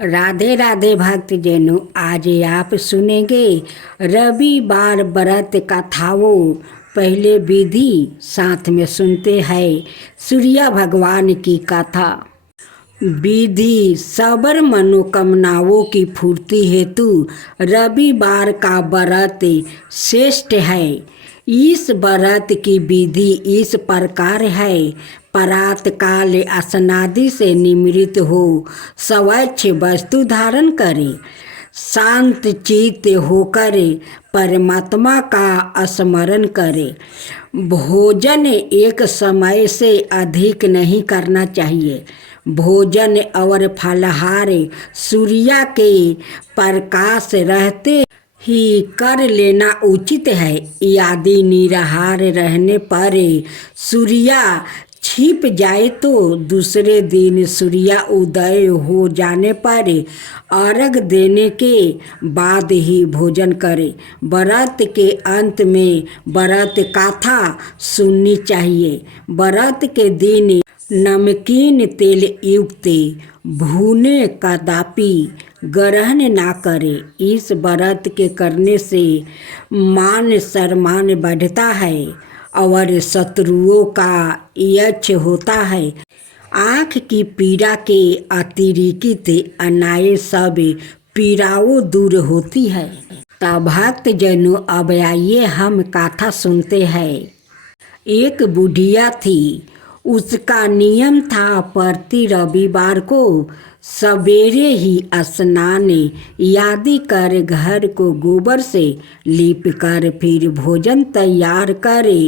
राधे राधे भक्तजनों, आज आप सुनेंगे रविवार व्रत कथाओं। पहले विधि साथ में सुनते हैं सूर्य भगवान की कथा। विधि सबर मनोकामनाओं की पूर्ति हेतु रविवार का व्रत श्रेष्ठ है। इस व्रत की विधि इस प्रकार है। प्रातः काल स्नादि से निवृत्त हो स्वच्छ वस्तु धारण करे, शांत चित्त होकर परमात्मा का स्मरण करे। भोजन एक समय से अधिक नहीं करना चाहिए। भोजन और फलाहार सूर्य के प्रकाश रहते ही कर लेना उचित है। यदि निराहार रहने पर सूर्य छिप जाए तो दूसरे दिन सूर्य उदय हो जाने पर अर्घ देने के बाद ही भोजन करे। व्रत के अंत में व्रत कथा सुननी चाहिए। व्रत के दिन नमकीन तेल युक्त भुने कदापि ग्रहण ना करे। इस व्रत के करने से मान सम्मान बढ़ता है और शत्रुओं का यश होता है। आँख की पीड़ा के अतिरिक्त अन्य सब पीड़ाओं दूर होती है। तब भक्त जनों, अब आइए हम कथा सुनते हैं। एक बुढ़िया थी। उसका नियम था प्रति रविवार को सवेरे ही स्नान आदि कर घर को गोबर से लीप कर फिर भोजन तैयार करे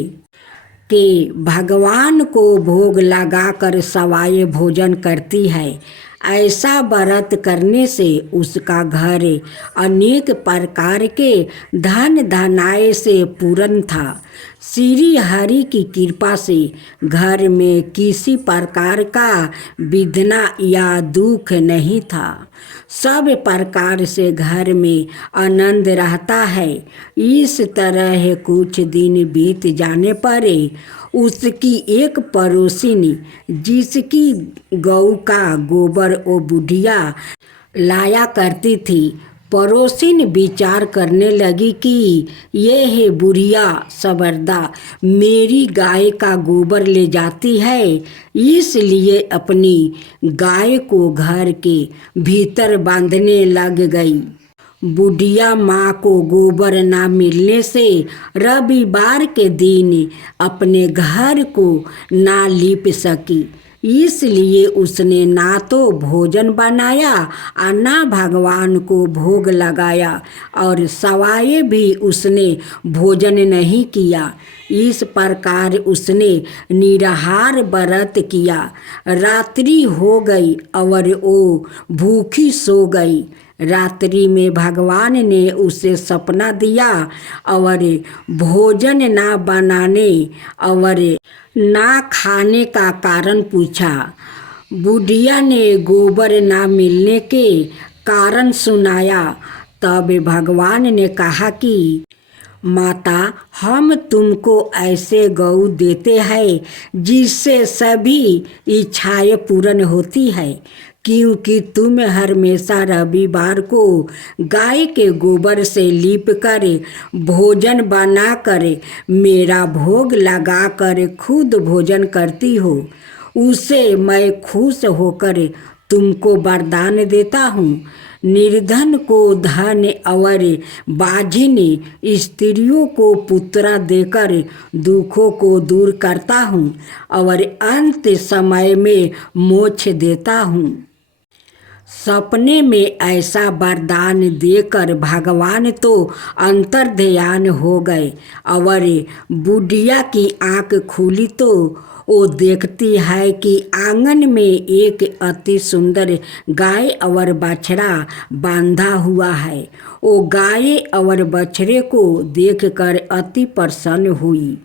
के भगवान को भोग लगाकर सवाए भोजन करती है। ऐसा व्रत करने से उसका घर अनेक प्रकार के धन धनाय से पूर्ण था। श्री हरि की कृपा से घर में किसी प्रकार का विघ्न या दुख नहीं था। सब प्रकार से घर में आनंद रहता है। इस तरह कुछ दिन बीत जाने पर उसकी एक पड़ोसिनी, जिसकी गऊ का गोबर वो बुढ़िया लाया करती थी, पड़ोसिन विचार करने लगी कि ये है बुढ़िया सबरदा मेरी गाय का गोबर ले जाती है, इसलिए अपनी गाय को घर के भीतर बांधने लग गई। बुढ़िया माँ को गोबर ना मिलने से रविवार के दिन अपने घर को ना लीप सकी। इसलिए उसने ना तो भोजन बनाया और ना भगवान को भोग लगाया और सवाए भी उसने भोजन नहीं किया। इस प्रकार उसने निराहार व्रत किया। रात्रि हो गई और वो भूखी सो गई। रात्रि में भगवान ने उसे सपना दिया और भोजन ना बनाने और ना खाने का कारण पूछा। बुढ़िया ने गोबर ना मिलने के कारण सुनाया। तब भगवान ने कहा कि माता, हम तुमको ऐसे गऊ देते हैं जिससे सभी इच्छाएं पूर्ण होती है, क्योंकि तुम हमेशा रविवार को गाय के गोबर से लीप कर भोजन बना कर मेरा भोग लगा कर खुद भोजन करती हो। उसे मैं खुश होकर तुमको वरदान देता हूँ। निर्धन को धन और बाझिन स्त्रियों को पुत्र देकर दुखों को दूर करता हूँ और अंत समय में मोक्ष देता हूँ। सपने में ऐसा वरदान देकर भगवान तो अंतर्ध्यान हो गए और बुढ़िया की आँख खुली तो वो देखती है कि आंगन में एक अति सुंदर गाय और बछड़ा बांधा हुआ है। वो गाय और बछड़े को देखकर अति प्रसन्न हुई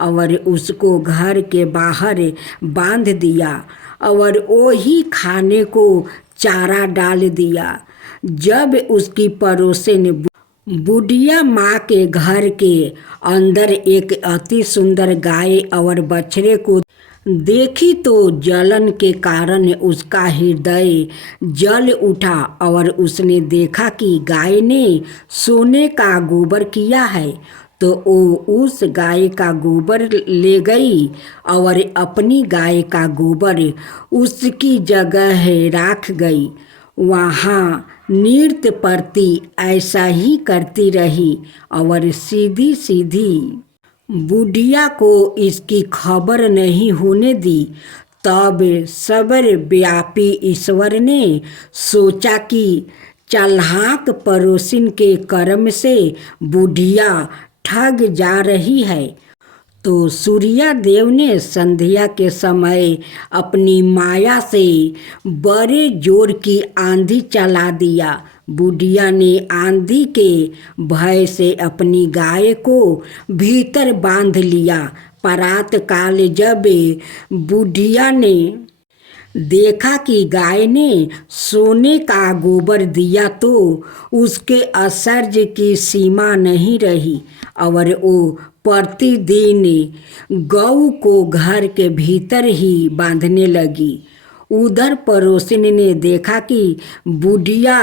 और उसको घर के बाहर बांध दिया और वही खाने को चारा डाल दिया। जब उसकी पड़ोसिन बुढ़िया माँ के घर के अंदर एक अति सुंदर गाय और बछड़े को देखी तो जलन के कारण उसका हृदय जल उठा और उसने देखा कि गाय ने सोने का गोबर किया है, तो वो उस गाय का गोबर ले गई और अपनी गाय का गोबर उसकी जगह राख गई। वहाँ नृत्य प्रति ऐसा ही करती रही और सीधी सीधी बुढ़िया को इसकी खबर नहीं होने दी। तब सबर व्यापी ईश्वर ने सोचा कि चालाक पड़ोसिन के कर्म से बुढ़िया ठग जा रही है, तो सूर्या देव ने संध्या के समय अपनी माया से बड़े जोर की आंधी चला दिया। बुढ़िया ने आंधी के भय से अपनी गाय को भीतर बांध लिया। प्रात काल जब बुढ़िया ने देखा कि गाय ने सोने का गोबर दिया, तो उसके आश्चर्य की सीमा नहीं रही और वो प्रतिदिन गऊ को घर के भीतर ही बांधने लगी। उधर पड़ोसिन ने देखा कि बुढ़िया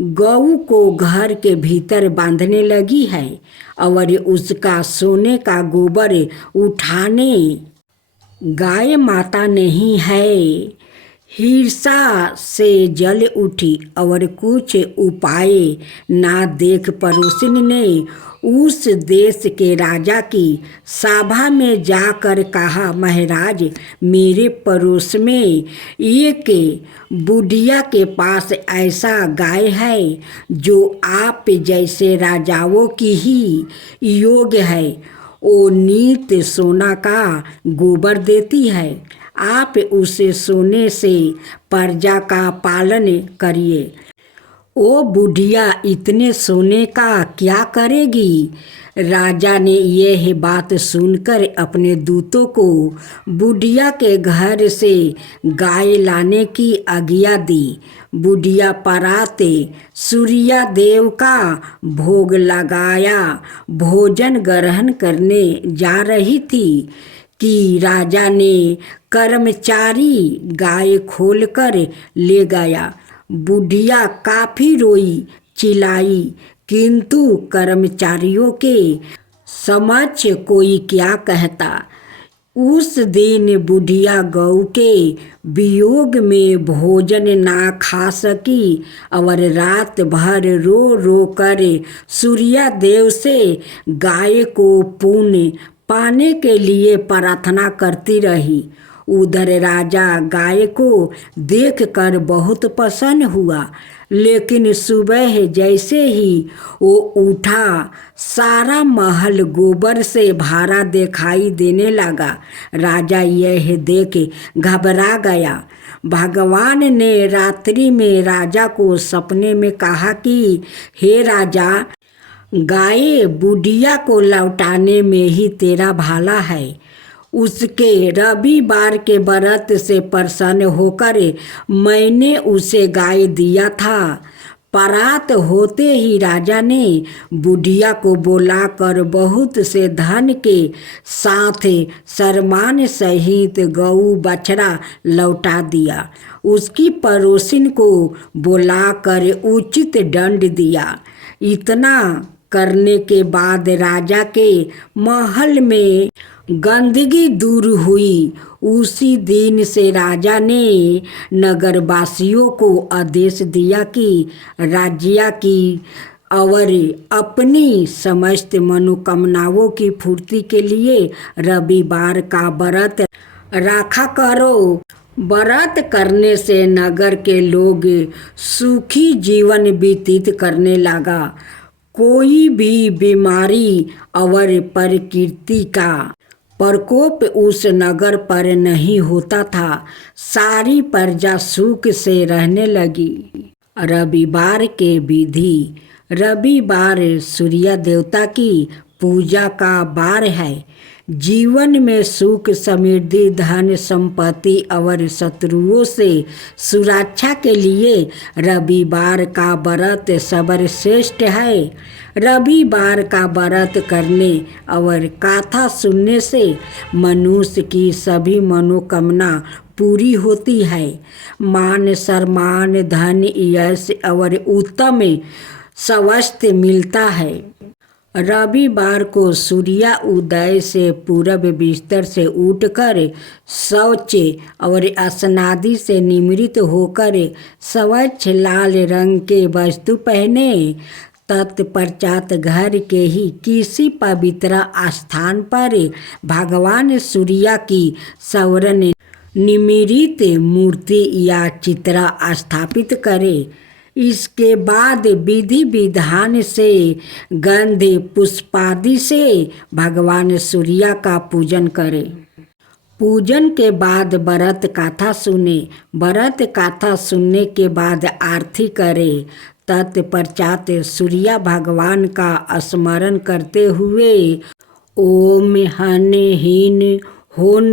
गऊ को घर के भीतर बांधने लगी है और उसका सोने का गोबर उठाने गाय माता नहीं है। ईर्ष्या से जल उठी और कुछ उपाय ना देख पड़ोसिन ने उस देश के राजा की सभा में जाकर कहा, महाराज, मेरे पड़ोस में एक बुढ़िया के पास ऐसा गाय है जो आप जैसे राजाओं की ही योग्य है। वो नित्य सोना का गोबर देती है। आप उसे सोने से प्रजा का पालन करिए। ओ बुढ़िया इतने सोने का क्या करेगी? राजा ने यह बात सुनकर अपने दूतों को बुढ़िया के घर से गाय लाने की आज्ञा दी। बुढ़िया पराते सूर्या देव का भोग लगाया भोजन ग्रहण करने जा रही थी कि राजा ने कर्मचारी गाय खोलकर ले गया। बुढ़िया काफी रोई चिल्लाई, किंतु कर्मचारियों के समक्ष कोई क्या कहता। उस दिन बुढ़िया गऊ के वियोग में भोजन ना खा सकी और रात भर रो रो कर सूर्या देव से गाय को पुण्य पाने के लिए प्रार्थना करती रही। उधर राजा गाय को देखकर बहुत प्रसन्न हुआ, लेकिन सुबह जैसे ही वो उठा सारा महल गोबर से भरा दिखाई देने लगा। राजा यह देख घबरा गया। भगवान ने रात्रि में राजा को सपने में कहा कि हे राजा, गाय बुढ़िया को लौटाने में ही तेरा भला है। उसके रविवार के व्रत से प्रसन्न होकर मैंने उसे गाय दिया था। परात होते ही राजा ने बुढ़िया को बुलाकर बहुत से धन के साथ सम्मान सहित गऊ बछड़ा लौटा दिया। उसकी पड़ोसिन को बुलाकर उचित दंड दिया। इतना करने के बाद राजा के महल में गंदगी दूर हुई। उसी दिन से राजा ने नगरवासियों को आदेश दिया कि राज्य की और अपनी समस्त मनोकामनाओं की पूर्ति के लिए रविवार का व्रत रखा करो। व्रत करने से नगर के लोग सुखी जीवन व्यतीत करने लगा। कोई भी बीमारी और प्रकृति का प्रकोप उस नगर पर नहीं होता था। सारी प्रजा सुख से रहने लगी। रविवार के विधि। रविवार सूर्य देवता की पूजा का वार है। जीवन में सुख समृद्धि धन संपत्ति और शत्रुओं से सुरक्षा के लिए रविवार का व्रत सर्वश्रेष्ठ है। रविवार का व्रत करने और कथा सुनने से मनुष्य की सभी मनोकामना पूरी होती है। मान सम्मान धन यश और उत्तम स्वास्थ्य मिलता है। रविवार को सूर्य उदय से पूर्व बिस्तर से उठकर शौच और स्नादि से निवृत्त होकर स्वच्छ लाल रंग के वस्त्र पहने, तत्पश्चात घर के ही किसी पवित्र स्थान पर भगवान सूर्य की स्वर्ण निमिरित मूर्ति या चित्र स्थापित करे। इसके बाद विधि विधान से गंध पुष्पादि से भगवान सूर्य का पूजन करें। पूजन के बाद व्रत कथा सुने। व्रत कथा सुनने के बाद आरती करे। तत्पश्चात सूर्य भगवान का स्मरण करते हुए ओम हन हीन होन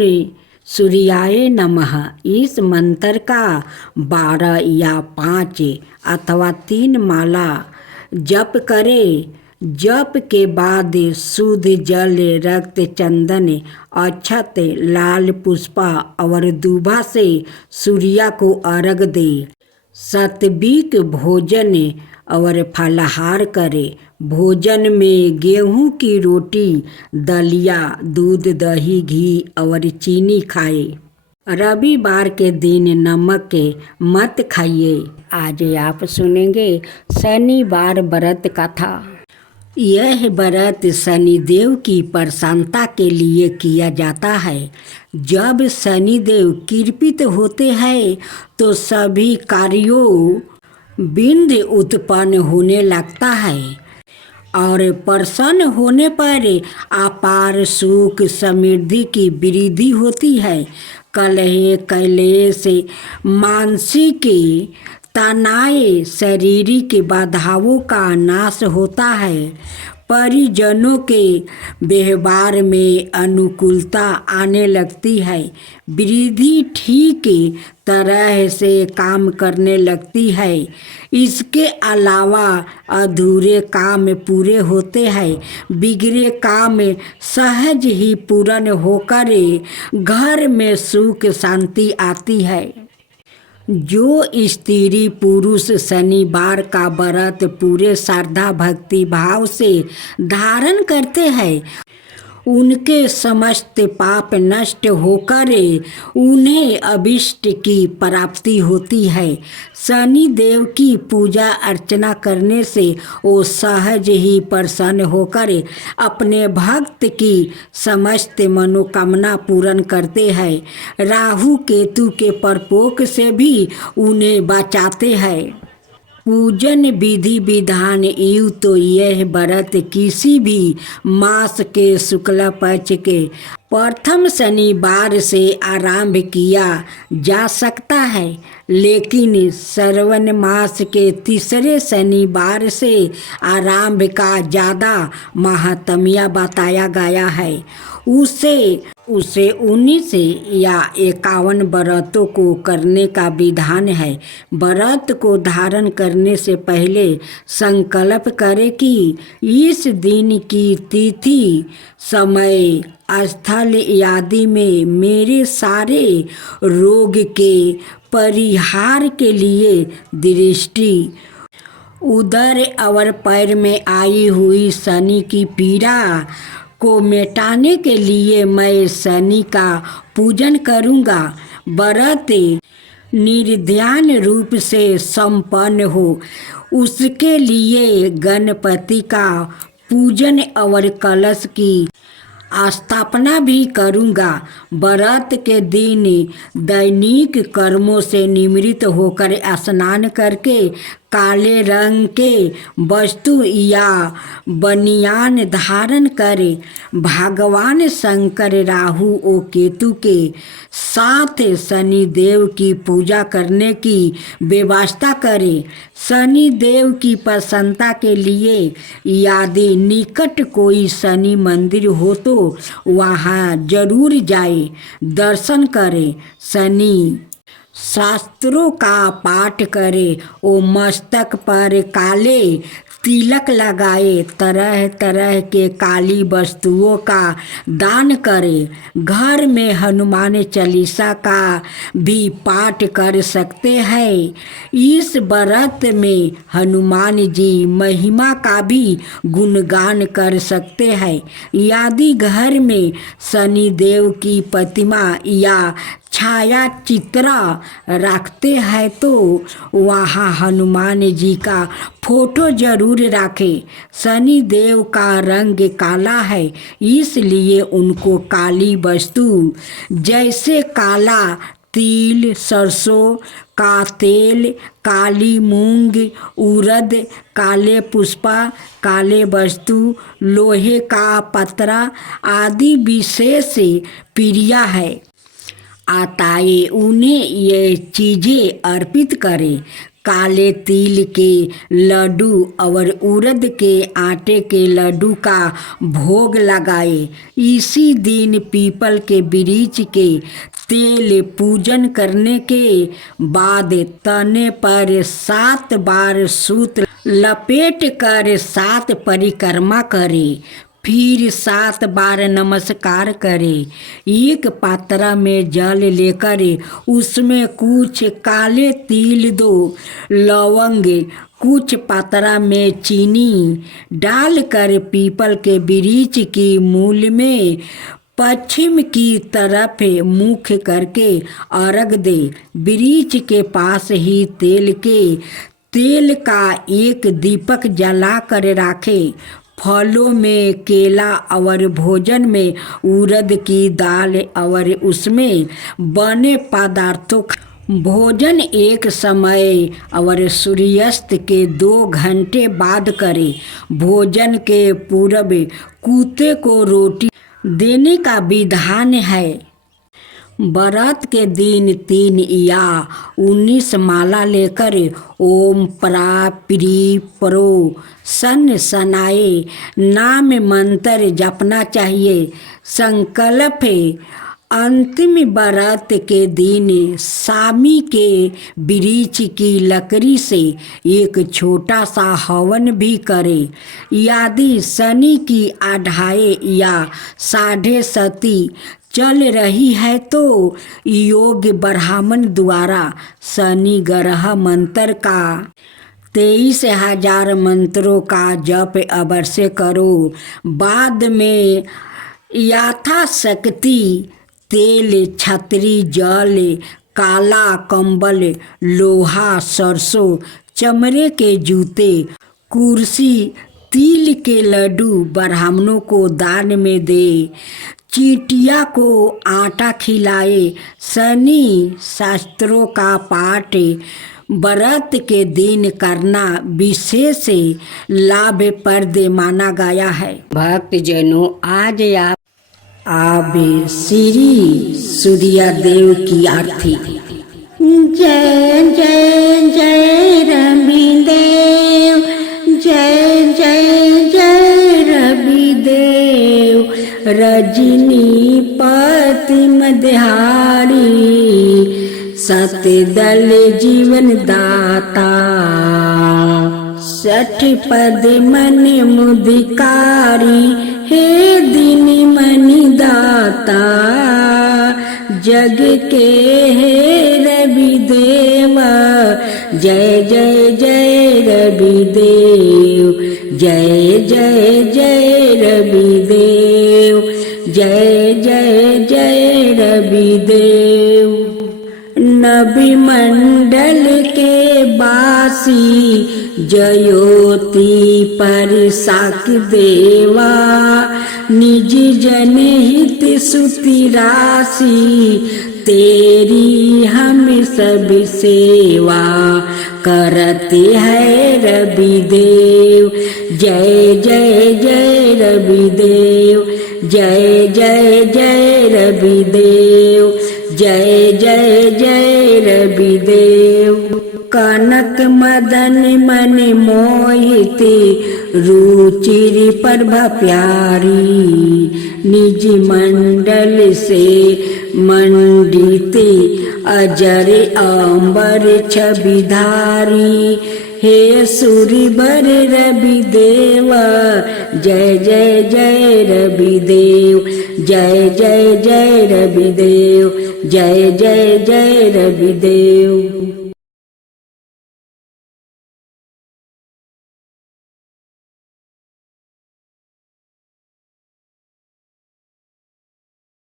सूर्याय नमः इस मंत्र का 12 या 5 अथवा 3 माला जप करे। जप के बाद शुद्ध जल रक्त चंदन अक्षत लाल पुष्पा और दूबा से सूर्य को अर्घ दे। सात्विक भोजन और फलाहार करे। भोजन में गेहूं की रोटी दलिया दूध दही घी और चीनी खाए। रविवार के दिन नमक मत खाइए। आज आप सुनेंगे शनिवार व्रत कथा। यह व्रत शनिदेव की प्रसन्नता के लिए किया जाता है। जब शनिदेव कृपित होते हैं तो सभी कार्यों बिंद उत्पन्न होने लगता है और प्रसन्न होने पर अपार सुख समृद्धि की वृद्धि होती है। कलह क्लेश मानसिक तनाव शारीरिक बाधाओं का नाश होता है। परिजनों के व्यवहार में अनुकूलता आने लगती है। वृद्धि ठीक तरह से काम करने लगती है। इसके अलावा अधूरे काम पूरे होते हैं। बिगड़े काम सहज ही पूर्ण होकर घर में सुख शांति आती है। जो स्त्री पुरुष शनिवार का व्रत पूरे श्रद्धा भक्ति भाव से धारण करते हैं उनके समस्त पाप नष्ट होकर उन्हें अभिष्ट की प्राप्ति होती है। शनि देव की पूजा अर्चना करने से वो सहज ही प्रसन्न होकर अपने भक्त की समस्त मनोकामना पूर्ण करते हैं। राहु केतु के प्रकोप से भी उन्हें बचाते हैं। पूजन विधि विधान यूँ तो यह व्रत किसी भी मास के शुक्ल पक्ष के प्रथम शनिवार से आरंभ किया जा सकता है, लेकिन श्रावण मास के तीसरे शनिवार से आरंभ का ज़्यादा महात्म्य बताया गया है। उसे 19 या 51 व्रतों को करने का विधान है। व्रत को धारण करने से पहले संकल्प करें कि इस दिन की तिथि समय स्थल आदि में मेरे सारे रोग के परिहार के लिए दृष्टि उदर और पैर में आई हुई शनि की पीड़ा को मिटाने के लिए मैं शनि का पूजन करूँगा। व्रत निर्ध्यान रूप से संपन्न हो उसके लिए गणपति का पूजन और कलश की स्थापना भी करूँगा। व्रत के दिन दैनिक कर्मों से निवृत्त होकर स्नान करके काले रंग के वस्तु या बनियान धारण करे। भगवान शंकर राहु और केतु के साथ शनि देव की पूजा करने की व्यवस्था करे। शनि देव की प्रसन्नता के लिए यदि निकट कोई शनि मंदिर हो तो वहाँ जरूर जाए, दर्शन करे। शनि शास्त्रों का पाठ करे और मस्तक पर काले तिलक लगाए। तरह तरह के काली वस्तुओं का दान करे। घर में हनुमान चालीसा का भी पाठ कर सकते हैं। इस व्रत में हनुमान जी महिमा का भी गुणगान कर सकते हैं। यदि घर में शनि देव की प्रतिमा या छाया चित्र रखते हैं तो वहाँ हनुमान जी का फोटो जरूर रखें। शनि देव का रंग काला है, इसलिए उनको काली वस्तु जैसे काला तिल, सरसों का तेल, काली मूंग, उड़द, काले पुष्पा, काले वस्तु, लोहे का पतरा आदि विशेष प्रिय है। आताए उन्हें ये चीज़ें अर्पित करें। काले तिल के लड्डू और उड़द के आटे के लड्डू का भोग लगाए। इसी दिन पीपल के वृक्ष के तेल पूजन करने के बाद तने पर 7 बार सूत्र लपेट कर 7 परिक्रमा करे। फिर 7 बार नमस्कार करें। एक पात्र में जल लेकर उसमें कुछ काले तिल दो, लवंग, कुछ पात्र में चीनी डालकर पीपल के वृक्ष की मूल में पश्चिम की तरफ मुख करके अर्घ दे। वृक्ष के पास ही तेल का एक दीपक जला कर रखे। फलों में केला और भोजन में उड़द की दाल और उसमें बने पदार्थों भोजन एक समय और सूर्यास्त के 2 घंटे बाद करें। भोजन के पूर्व कुत्ते को रोटी देने का विधान है। व्रत के दिन 3 या 19 माला लेकर ओम परा प्री परो सन सनाए नाम मंत्र जपना चाहिए। संकल्प अंतिम व्रत के दिन सामी के वृक्ष की लकड़ी से एक छोटा सा हवन भी करे। यदि शनि की 2.5 या 7.5 चल रही है तो योग ब्राह्मण द्वारा शनि ग्रह मंत्र का 23,000 मंत्रों का जप अवश्य करो। बाद में यथाशक्ति तेल, छतरी, जल, काला कंबल, लोहा, सरसों, चमड़े के जूते, कुर्सी, तिल के लड्डू ब्राह्मणों को दान में दे। चींटिया को आटा खिलाए। शनि शास्त्रों का पाठ व्रत के दिन करना विशेष लाभप्रद माना गया है। भक्तजनों, आज आप श्री सूर्य देव की आरती। जय जय जय रविदेव, जय जय जय रविदेव। रजनी पति मध्यारी, सतदल जीवन दाता। 60 पद मन मुदिकारी, हे दीन मनि दाता। जग के हे रविदेव, जय जय जय रविदेव। जय जय जय रविदेव, जय जय जय रविदेव। नबी मंडल के बासी, जयोति पर साक देवा। निज जनहित सुति राशि, तेरी हम सब सेवा करते हैं रवि देव। जय जय जय रवि देव, जय जय जय रवि देव, जय जय जय रवि देव। कनक मदन मन मोहित, रुचिर प्रभा प्यारी, निज मंडल से मंडित, अजर अंबर छविधारी। हे सूरिबर रवि देवा, जय जय जय रवि देव, जय जय जय रवि देव, जय जय जय रवि देव।